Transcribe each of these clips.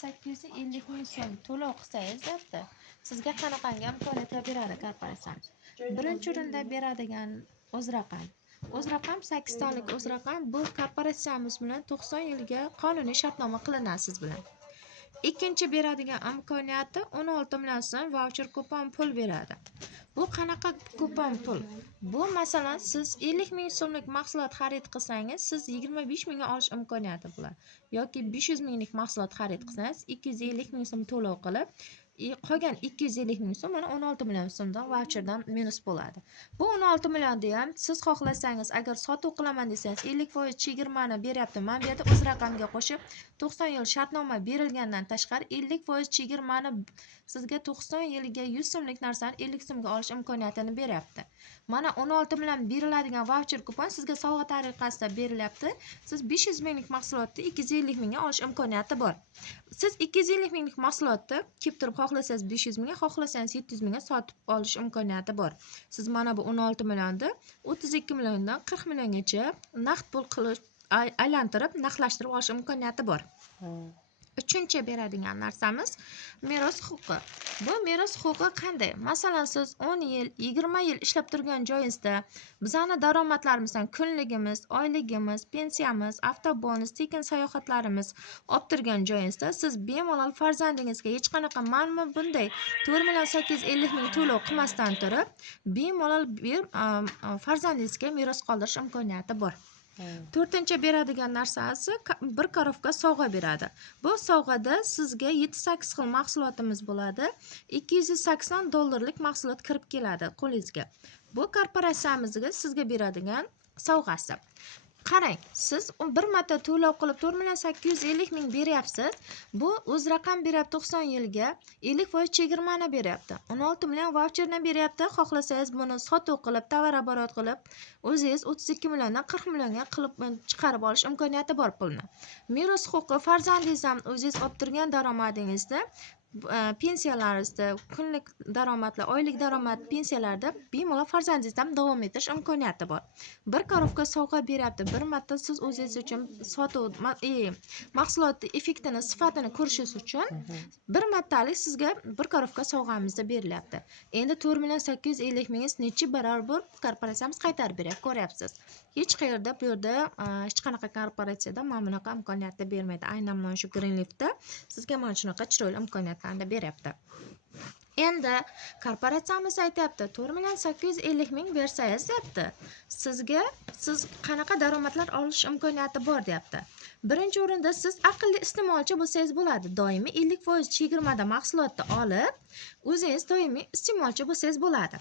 850 ming so'm to'lov qilsangiz deyapti. Sizga qanaqangi imkoniyatlar beradi korporatsiyamiz? Birinchi o'rinda beradigan o'z raqam. O'z raqam 8 sonlik o'z raqam. Bu korporatsiyamiz bilan 90 yilga qonuniy shartnoma qilinadi siz bilan. Ikkinchi beradigan imkoniyati 16 million so'm voucher kupon pul beradi. Bu qanaqa kupon pul? Bu masalan siz 50 ming so'mlik mahsulot xarid qilsangiz, siz 25 mingga olish imkoniyati bo'ladi. Yoki 500 minglik mahsulot xarid qilsangiz, 250 ming so'm to'lov qilib, qolgan 250 ming so'm mana 16 million so'mdan voucherdan minus bo'ladi. Bu 16 millionni ham siz xohlasangiz, agar sotuv qilaman desangiz, 50% chegirmani beryapti. Men bu yerda o'z raqamga qo'shib 90 yil shartnoma berilgandan tashqari 50% chegirmani sizga 90 yilga 100 so'mlik narsani 50 so'mga olish imkoniyatini beryapti. Mana 16 million beriladigan voucher kupon sizga sovg'a tariqasida berilyapti. Siz 500 minglik mahsulotni 250 mingga olish imkoniyati bor. Siz 250 minglik mahsulotni kelib turib xohlasangiz 500 mingga, xohlasangiz 700 mingga sotib olish imkoniyati bor. Siz mana bu 16 millionni 32 milliondan 40 milliongacha naqd pul qilish aylantirib, naqdlashtirib olish imkoniyati bor. Uchinchi beradigan narsamiz meros huquqi. Bu meros huquqi qanday? Masalan, siz 10 yil, 20 yil ishlab turgan joyingizda bizani daromadlarimizdan kunligimiz, oyligimiz, pensiyamiz, avtobonus, tekin sayohatlarimiz olib turgan joyingizda siz bemalol farzandingizga hech qanaqa mana bunday 4,850 ming to'lov qilmasdan turib, bemalol farzandingizga meros qoldirish imkoniyati bor. To'rtinchi beradigan narsasi bir korobka sovg'a beradi. Bu sovg'ada sizga 7-8 xil mahsulotimiz bo'ladi. 280 dollarlik mahsulot kirib keladi qo'lingizga. Bu korporatsiyamizga sizga beradigan sovg'asi. Qarang, siz bir marta to'lov qilib 4,850 ming beryapsiz. Bu o'z raqam beryapti 90 yilga, 50% chegirmani beryapti. 16 million voucherni beryapti. Xohlasangiz buni sotuv qilib, tovar oborot qilib, o'zingiz 32 milliondan 40 millionga qilib chiqarib olish imkoniyati bor pulni. Meros huquqi farzandingiz ham o'zingiz olib turgan daromadingizda pensiyalaringizda, kunlik daromadlar, oylik daromad pensiyalarda bemalol farzandingizdan davom ettirish imkoniyati bor. Bir korobka sovg'a beryapti. Bir marta siz o'zingiz uchun sotuv mahsulot effektini, sifatini ko'rishingiz uchun bir martalik sizga bir korobka sovg'amizda berilyapti. Endi 4,850 mingiz necha barobar korporatsiyamiz qaytarib beryapti, ko'ryapsiz. Hech qayerda bu yerda hech qanaqa korporatsiyada mana bunaqa imkoniyatni bermaydi. Aynan mana shu Greenleafda sizga mana shunaqa chiroyli imkoniyatlarni beryapti. Endi korporatsiyamiz aytayapti, 4,850 ming bersangiz deyapti. Siz qanaqa daromadlar olish imkoniyati bor deyapti. Birinchi o'rinda siz aqlli iste'molchi bo'lsangiz bo'ladi. Doimiy 50% chegirmada mahsulotni olib, o'zingiz doimiy iste'molchi bo'lsangiz bo'ladi.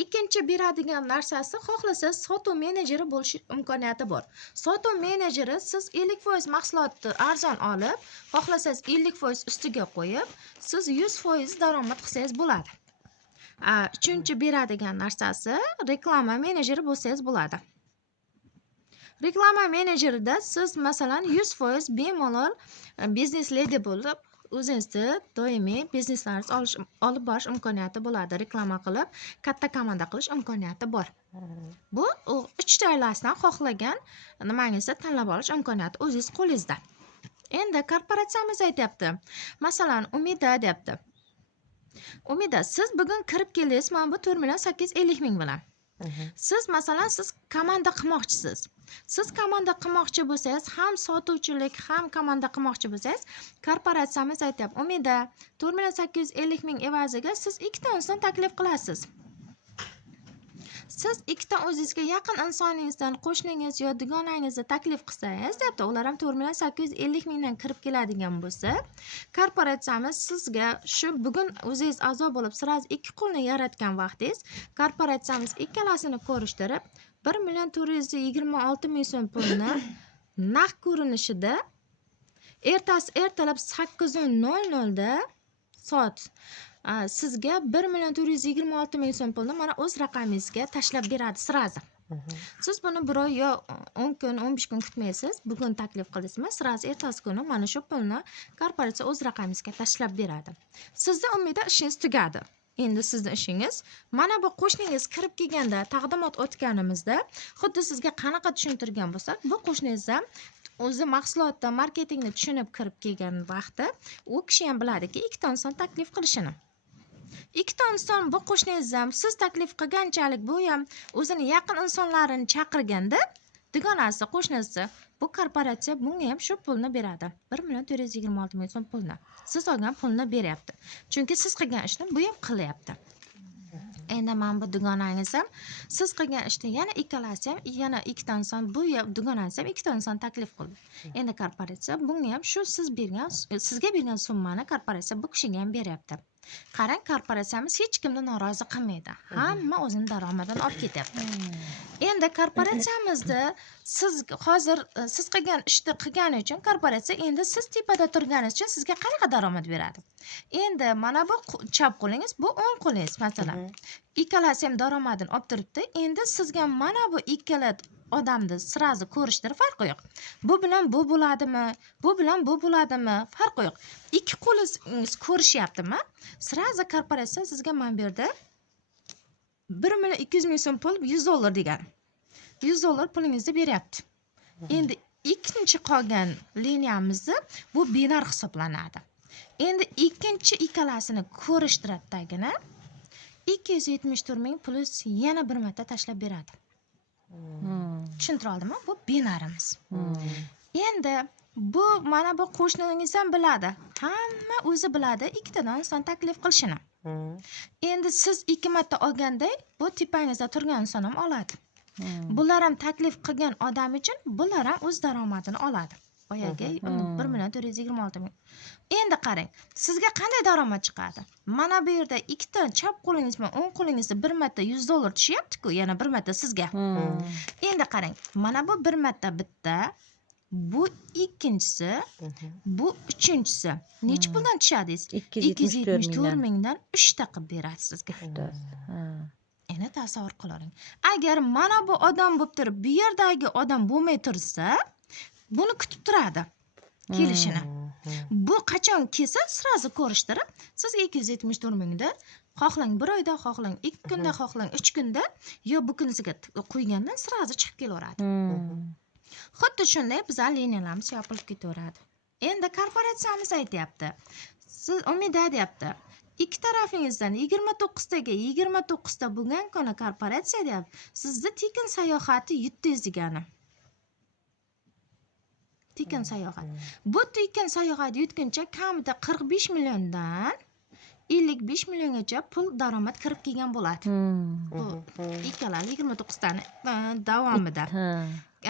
Ikkinchi beradigan narsasi, xohlasangiz sotuv menejeri bo'lish imkoniyati bor. Sotuv menejeri siz 50% mahsulotni arzon olib, xohlasangiz 50% ustiga qo'yib, siz 100% daromad qilsangiz bo'ladi. Uchinchi beradigan narsasi, reklama menejeri bo'lsangiz bo'ladi. Reklama menejerida siz masalan 100% bemalol biznes ledi bo'lib, o'zingizda doimiy bizneslaringiz olib borish imkoniyati bo'ladi. Reklama qilib, katta komanda qilish imkoniyati bor. Bu 3 taylasidan xohlagan nimangizni tanlab olish imkoniyati o'zingiz qo'lingizda. Endi korporatsiyamiz aytayapti. Masalan, Umida deyapti. Umida, siz bugun kirib keldingiz, mana bu 4,850 ming bilan. Siz masalan komanda qilmoqchisiz. Siz komanda qilmoqchi bo'lsangiz, ham sotuvchilik, ham komanda qilmoqchi bo'lsangiz, korporatsiyamiz aytayapti, Umida 4,850 ming evaziga siz 2 ta inson taklif qilasiz. Siz 2 ta o'zingizga yaqin insoningizdan, qo'shningiz yo dugonangizni taklif qilsangiz, deyapti, ular ham 4,850 mingdan kirib keladigan bo'lsa, korporatsiyamiz sizga shu bugun o'zingiz a'zo bo'lib, siz 2 qo'lni yaratgan vaqtingiz, korporatsiyamiz ikkalasini ko'rishtirib 1,426 ming so'm pulni naqd ko'rinishida ertalab 8:00 da soat sizga 1,426 ming so'm pulni mana o'z raqamingizga tashlab beradi sirazi. Siz buni bir oy yo 10 kun, 15 kun kutmaysiz. Bugun taklif qildingizmi, sirazi ertasi kuni mana shu pulni korporatsiya o'z raqamingizga tashlab beradi. Sizda Umida ishingiz tugadi. Endi sizning ishingiz mana bu qo'shningiz kirib kelganda taqdimot o'tganimizda xuddi sizga qanaqa tushuntirgan bo'lsak, bu qo'shningiz ham o'zi mahsulotda marketingni tushunib kirib kelgan vaqtda u kishi ham biladiki ikkita inson taklif qilishini. Ikkita inson bu qo'shningiz ham siz taklif qilganchalik bu ham o'zini yaqin insonlarini chaqirganda dugonasi qo'shnisi bu korporatsiya bunga ham shu pulni beradi. 1,426,000 so'm pulni. Siz olgan pulni beryapti. Chunki siz qilgan ishni bu ham qilyapti. Endi men bu dugonangiz ham siz qilgan ishni yana ikkalasi ham yana ikkita inson bu dugonangiz ham ikkita inson taklif qildi. Endi korporatsiya bunga ham shu sizga bergan summani korporatsiya bu kishiga ham beryapti. Qarang, korporatsiyamiz hech kimni norozi qilmaydi. Hamma o'zining daromadini olib ketyapti. Endi korporatsiyamizda siz hozir siz qilgan ishni qilgani uchun korporatsiya endi siz tepada turganingiz uchun sizga qanaqa daromad beradi? Endi mana bu chap qo'lingiz, bu o'ng qo'lingiz masalan. Ikkalasi ham daromadini olib turibdi. Endi sizga mana bu ikkala odamni sirazi ko'rishdir farqi yo'q. Bu bilan bu bo'ladimi? Bu bilan bu bo'ladimi? Farqi yo'q. Ikki qo'lingiz ko'rishyaptimi? Sirazi korporatsiya sizga men berdi 1,200,000 so'm pul $100 degan. $100 pulingizni beryapti. Endi ikkinchi qolgan liniyamizni bu binar hisoblanadi. Endi ikkinchi ikkalasini ko'rishtiradagina 274,000 plus yana bir marta tashlab beradi. Tushuntira oldimmi? Bu binarimiz. Endi bu mana bu qo'shningiz ham biladi. Hamma o'zi biladi ikkitadan inson taklif qilishini. Endi siz 2 marta olganda bu tepangizda turgan inson ham oladi. Bular ham taklif qilgan odam uchun bular ham o'z daromadini oladi. Boyagi 1,426,000. Endi qarang, sizga qanday daromad chiqadi? Mana bu yerda ikkita chap qo'lingiz bilan o'ng qo'lingizda bir marta $100 tushyapti-ku, yana bir marta sizga. Endi qarang, mana bu bir marta bitta, bu ikkinchisi, bu uchinchisi. Nech puldan tushadingiz? 274 mingdan 3 ta qilib beradi sizga. Endi tasavvur qiling. Agar mana bu odam bo'lib turib, bu yerdagi odam bo'lmay tursa, buni kutib turadi kelishini. Bu qachon kelsa, sirazi ko'rishtirib, sizga 274 mingda xohlang 1 oyda, xohlang 2 kunda, xohlang 3 kunda yo bu kunisiga qo'ygandan sirazi chiqib kelaveradi. Xuddi shunday bizlar liniyalarimiz yopilib ketaveradi. Endi korporatsiyamiz aytayapti. Siz Umida deyapti. Ikki tarafingizdan 29 taga 29 ta bo'lgan kuni korporatsiya deyapti. Sizni tekin sayohati yutdingiz degani. Tekin sayohat. Bu tekin sayohat yutguncha kamida 45 milliondan 55 milliongacha pul daromad kirib kelgan bo'ladi. Bu ikkala 29 tani davomida.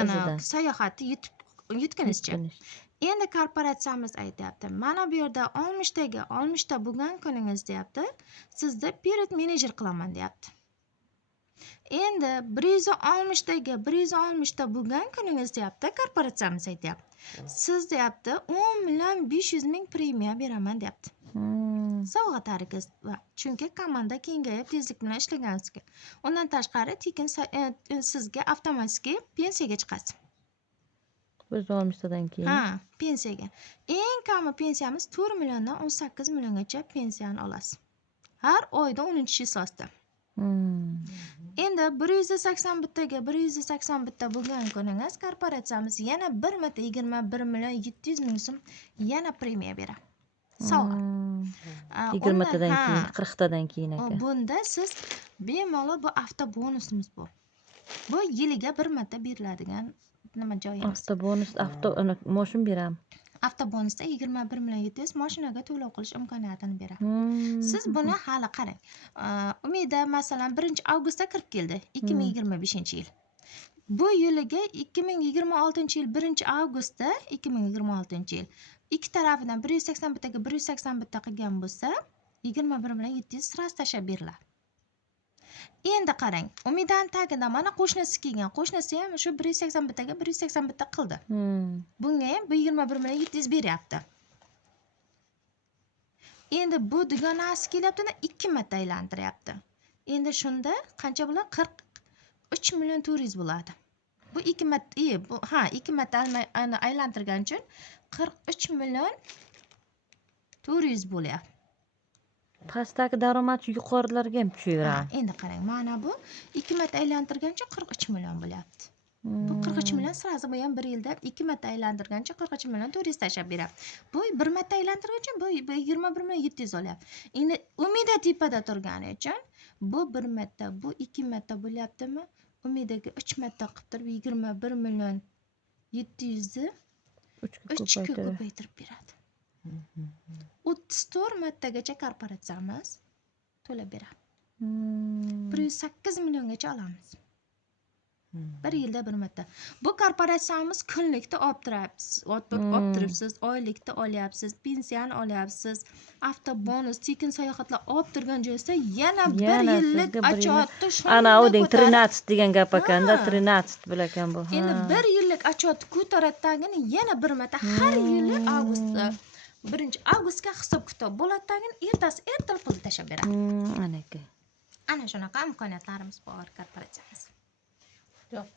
Ana sayohatni yutganingizcha. Endi korporatsiyamiz aytayapti. Mana bu yerda 60 ta bo'lgan kuningiz deyapti. Sizda period menejer qilaman deyapti. Endi 160 ta bo'lgan kuningiz deyapti, korporatsiyamiz aytayapti. Siz deyapti 10,500,000 premiya beraman deyapti. Sovg'a tariqiz va chunki komanda kengayib tezlik bilan ishlaganingizga. Undan tashqari tekin sizga avtomatik pensiyaga chiqasiz. Biz 60 tadan keyin. Ha, pensiyaga. Eng kami pensiyamiz 4 milliondan 18 milliongacha pensiyani olasiz. Har oyda 10-chisiozda. Endi 181 taga 181 ta bo'lgan kuningiz korporatsiyamiz yana bir marta 21,700,000 so'm yana premiya beradi. Sovg'a. 20 tadan keyin, 40 tadan keyin aka. Bunda siz bemalol bu avtobonusimiz bu. Bu yiliga bir marta beriladigan nima joyimiz. Avtobonus, moshin beramiz. Avtobonusda 21,700,000 mashinaga to'lov qilish imkoniyatini beradi. Siz buni hali qarang. Umida masalan 1-avgustda kirib keldi, 2025-yil. Bu yiliga 2026-yil 1-avgustda 2026-yil ikki tarafidan 181 taga 181 ta qilgan bo'lsa, 21,700 sirasi tashlab beriladi. Endi qarang, Umidan tagida mana qo'shnisi kelgan. Qo'shnisi ham shu 181 taga 181 ta qildi. Bunga ham 21,700 beryapti. Endi bu dugonasi kelyapti-da 2 marta aylantiryapti. Endi shunda qancha bo'ladi? 43 million 400 bo'ladi. Bu 2 marta, 2 marta aylantirgan uchun 43 million 400 bo'lyapti. Pastdagi daromad yuqorilarga ham tushaveradi. Endi qarang, mana bu 2 marta aylantirgancha 43 million bo'lyapti. Bu 43 million sразу bu ham 1 yilda 2 marta aylantirgancha 43 million 400 tashlab beradi. Bu 1 marta aylantirguncha bu 21 million 700 olyapti. Endi Umida tepada turgani uchun bu 1 marta, bu 2 marta bo'lyaptimi? Umidaga 3 marta qilib turib 21 million 700 ni 3 ga ko'paytirib beradi. 34 martagacha korporatsiyamiz to'lab beradi. 108 milliongacha olamiz. 1 yilda 1 marta. Bu korporatsiyamiz kunlikda optiribsiz, oylikda olyapsiz, pensiyani olyapsiz, avtobonus, tekin sayohatlar olib turgan joyingizda yana 1 yillik отчетni ana u deng 13 degan gap ekanda, 13 bo'lakan bu. Endi 1 yillik отчетni ko'taradidagini yana 1 marta har yili avgustda 1-avgustga hisob kitob bo'ladidagini ertasi ertal pul tashlab beradi. Anaka. Ana shunaqa imkoniyatlarimiz bor korporatsiyamiz. Yo'q,